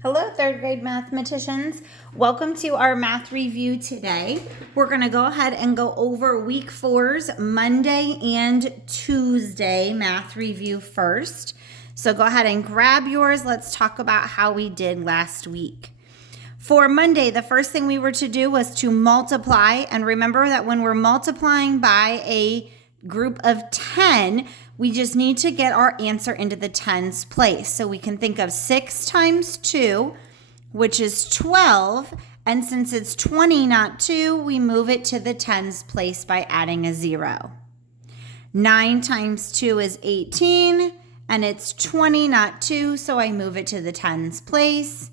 Hello, third grade mathematicians. Welcome to our math review today. We're going to go ahead and go over week 4's Monday and Tuesday math review first. So go ahead and grab yours. Let's talk about how we did last week. For Monday, the first thing we were to do was to multiply. And remember that when we're multiplying by a group of 10, we just need to get our answer into the tens place. So we can think of 6 times 2, which is 12. And since it's 20, not 2, we move it to the tens place by adding a 0. 9 times 2 is 18, and it's 20, not 2, so I move it to the tens place.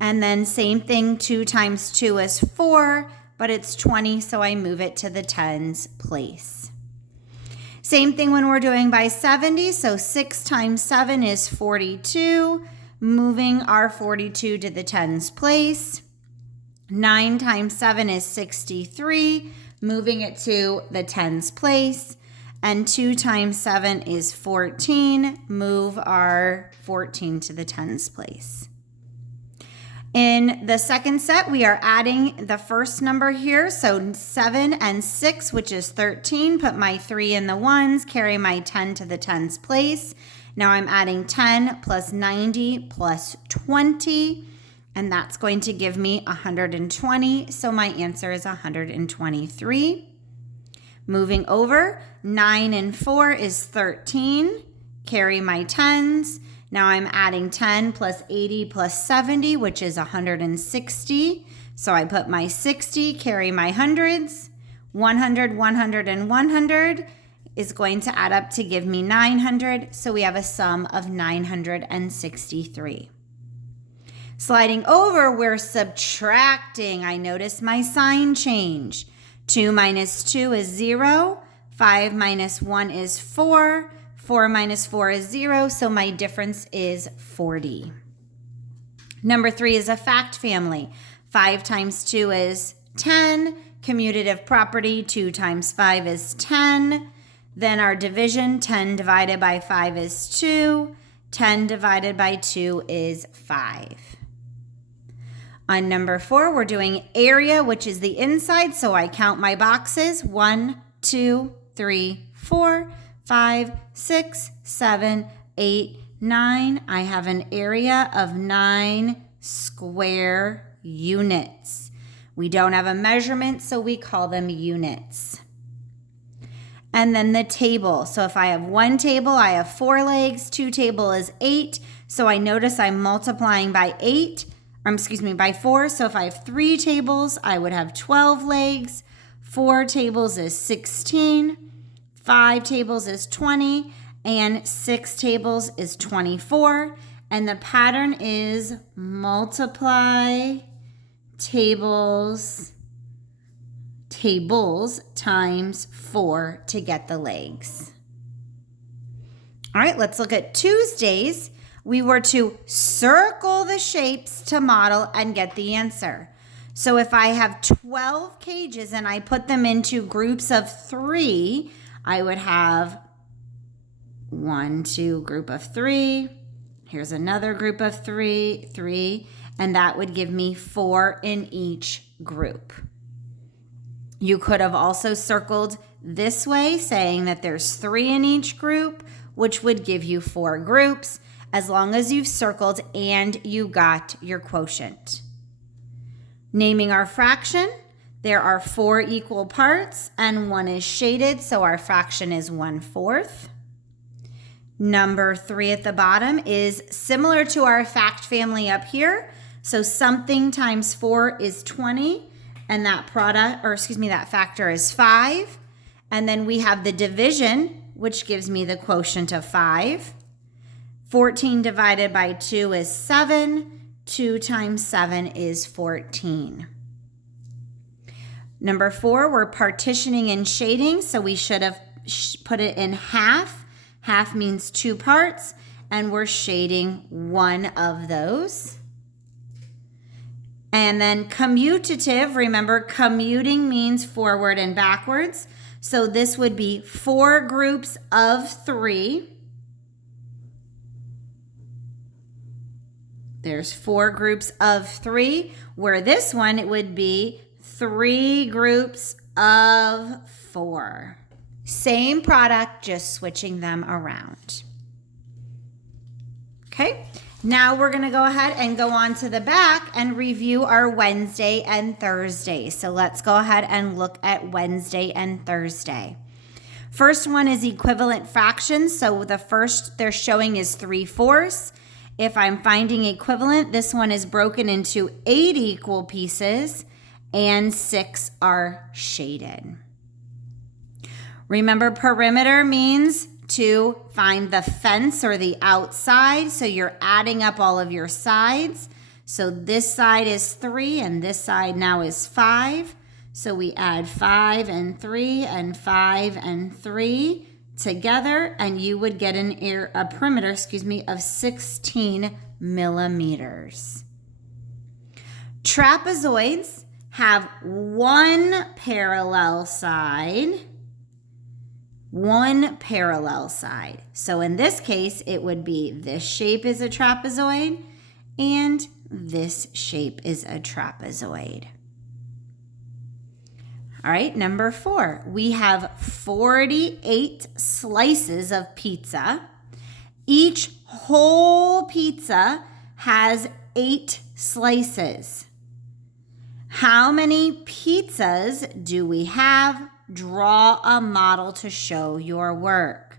And then same thing, 2 times 2 is 4, but it's 20, so I move it to the tens place. Same thing when we're doing by 70, so 6 times 7 is 42, moving our 42 to the tens place. 9 times 7 is 63, moving it to the tens place. And 2 times 7 is 14, move our 14 to the tens place. In the second set, we are adding the first number here. So 7 and 6, which is 13. Put my 3 in the ones, carry my 10 to the tens place. Now I'm adding 10 plus 90 plus 20, and that's going to give me 120. So my answer is 123. Moving over, 9 and 4 is 13. Carry my tens. Now I'm adding 10 plus 80 plus 70, which is 160. So I put my 60, carry my hundreds. 100, 100, and 100 is going to add up to give me 900. So we have a sum of 963. Sliding over, we're subtracting. I notice my sign change. 2 minus 2 is 0. 5 minus 1 is 4. 4 minus 4 is 0, so my difference is 40. Number 3 is a fact family. 5 times 2 is 10. Commutative property, 2 times 5 is 10. Then our division, 10 divided by 5 is 2. 10 divided by 2 is 5. On number 4, we're doing area, which is the inside, so I count my boxes. 1, 2, 3, 4. 5, 6, 7, 8, 9. I have an area of 9 square units. We don't have a measurement, so we call them units. And then the table. So if I have one table, I have 4 legs. 2 table is 8. So I notice I'm multiplying by by 4. So if I have 3 tables, I would have 12 legs. 4 tables is 16. 5 tables is 20, and 6 tables is 24. And the pattern is multiply tables times 4 to get the legs. All right, let's look at Tuesdays. We were to circle the shapes to model and get the answer. So if I have 12 cages and I put them into groups of 3, I would have 1, 2, group of 3. Here's another group of 3, and that would give me 4 in each group. You could have also circled this way, saying that there's 3 in each group, which would give you 4 groups, as long as you've circled and you got your quotient. Naming our fraction. There are 4 equal parts and 1 is shaded, so our fraction is 1/4. Number 3 at the bottom is similar to our fact family up here. So something times 4 is 20, and that factor is 5. And then we have the division, which gives me the quotient of 5. 14 divided by 2 is 7. 2 times 7 is 14. Number 4, we're partitioning and shading, so we should have put it in half. Half means 2 parts, and we're shading one of those. And then commutative, remember commuting means forward and backwards. So this would be 4 groups of 3. There's 4 groups of 3, where this one, it would be 3 groups of 4. Same product, just switching them around. Okay, now we're going to go ahead and go on to the back and review our Wednesday and Thursday. So let's go ahead and look at Wednesday and Thursday. First one is equivalent fractions. So the first they're showing is 3/4. If I'm finding equivalent, this one is broken into 8 equal pieces and 6 are shaded. Remember, perimeter means to find the fence or the outside. So you're adding up all of your sides. So this side is 3 and this side now is 5. So we add 5 and 3 and 5 and 3 together, and you would get a perimeter, of 16 millimeters. Trapezoids have one parallel side. So in this case, it would be this shape is a trapezoid and this shape is a trapezoid. All right, number 4, we have 48 slices of pizza. Each whole pizza has 8 slices. How many pizzas do we have? Draw a model to show your work.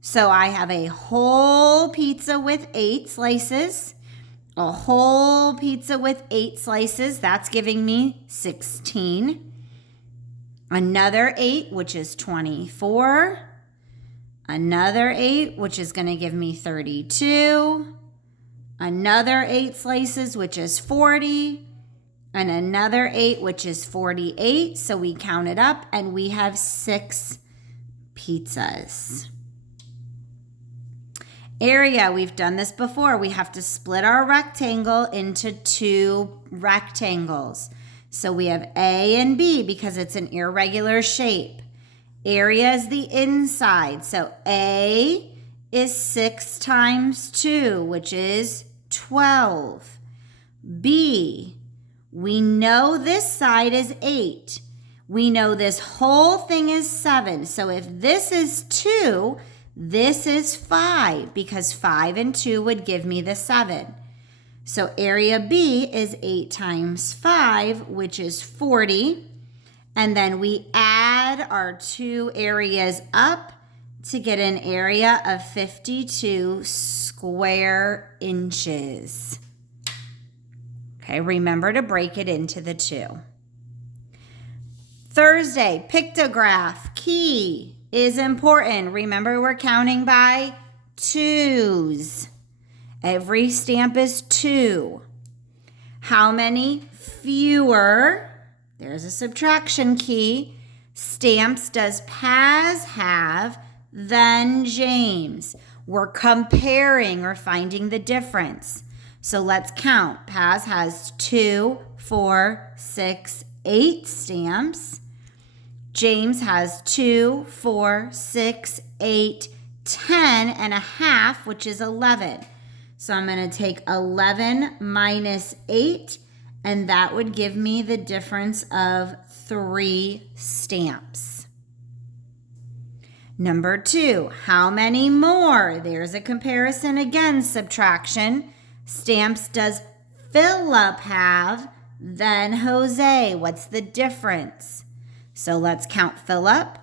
So I have a whole pizza with 8 slices. A whole pizza with 8 slices, that's giving me 16. Another 8, which is 24. Another 8, which is going to give me 32. Another 8 slices, which is 40. And another 8, which is 48. So we count it up and we have 6 pizzas. Area, we've done this before. We have to split our rectangle into 2 rectangles. So we have A and B because it's an irregular shape. Area is the inside. So A is 6 times 2, which is 12. B, we know this side is 8. We know this whole thing is 7. So if this is 2, this is 5 because 5 and 2 would give me the 7. So area B is 8 times 5, which is 40. And then we add our 2 areas up to get an area of 52 square inches. Okay, remember to break it into the 2. Thursday, pictograph, key is important. Remember, we're counting by 2s. Every stamp is 2. How many fewer, there's a subtraction key, stamps does Paz have than James? We're comparing or finding the difference. So let's count. Paz has 2, 4, 6, 8 stamps. James has 2, 4, 6, 8, 10 and a half, which is 11. So I'm going to take 11 minus 8, and that would give me the difference of 3 stamps. Number 2, how many more? There's a comparison again, subtraction. Stamps does Philip have than Jose? What's the difference? So let's count Philip.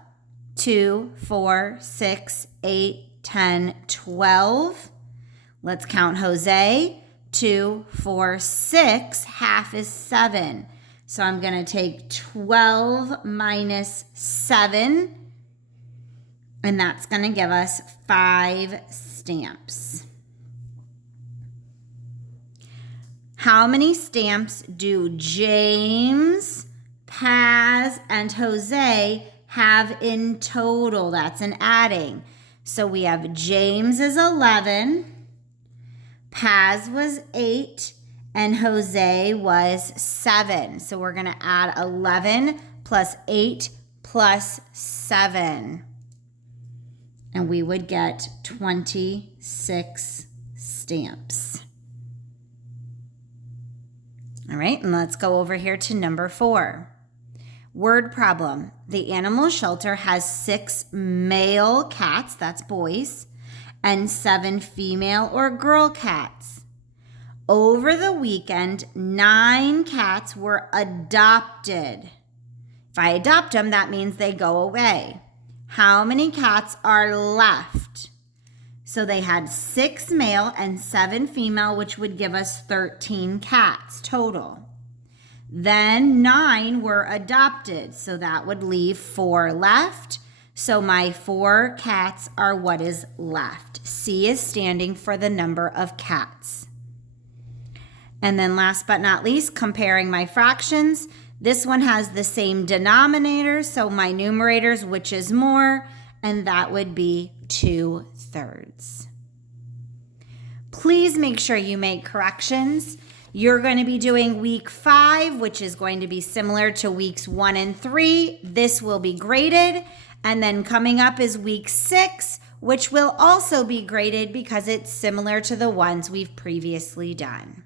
2, 4, 6, 8, 10, 12. Let's count Jose. 2, 4, 6. Half is 7. So I'm going to take 12 minus 7. And that's going to give us 5 stamps. How many stamps do James, Paz, and Jose have in total? That's an adding. So we have James is 11. Paz was 8 and Jose was 7. So we're going to add 11 plus 8 plus 7. And we would get 26 stamps. All right, and let's go over here to number 4. Word problem. The animal shelter has 6 male cats, that's boys, and 7 female or girl cats. Over the weekend, 9 cats were adopted. If I adopt them, that means they go away. How many cats are left? So they had 6 male and 7 female, which would give us 13 cats total. Then 9 were adopted, so that would leave 4 left. So my 4 cats are what is left. C is standing for the number of cats. And then last but not least, comparing my fractions. This one has the same denominator, so my numerators, which is more, and that would be 2/3. Please make sure you make corrections. You're going to be doing week 5, which is going to be similar to weeks 1 and 3. This will be graded. And then coming up is week 6, which will also be graded because it's similar to the ones we've previously done.